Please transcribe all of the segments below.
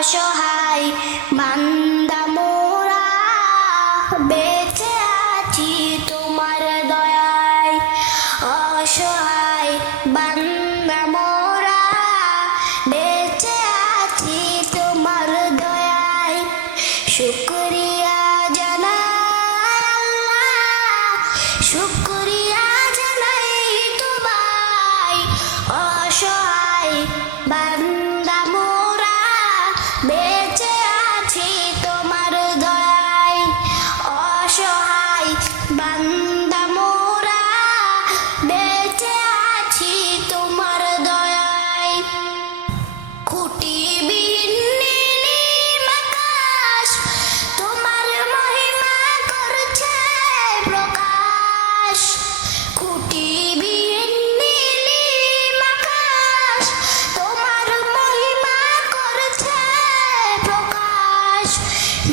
অসহায় বান্দা মোরা, বেঁচে আছি তোমার দয়ায়। অসহায় বান্দা মোরা, বেঁচে আছি তোমার দয়ায়। শুক্রিয়া জানা শুক্র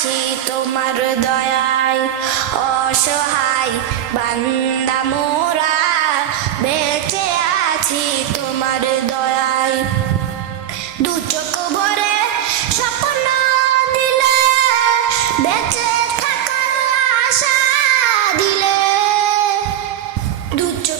আছি তোমার দয়ায়। অসহায় বান্দা মোরা, বেঁচে আছি তোমার দয়ায়। দু চোখ ভরে স্বপ্ন দিলে, বেঁচে থাকার আশা দিলে। দু চোখ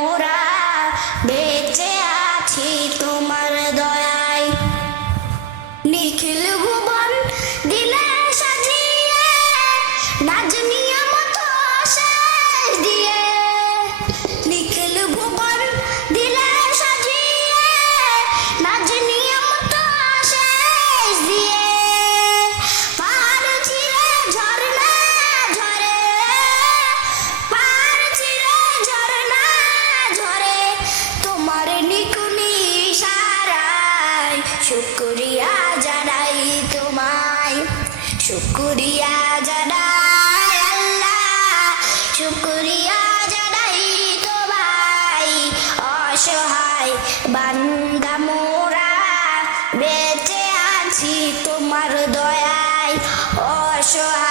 শুক্রিয়া জানাই আল্লাহ শুক্রিয়া জানাই তোমায় অসহায় বান্দা মোরা বেঁচে আছি তোমার দয়ায়। অসহায়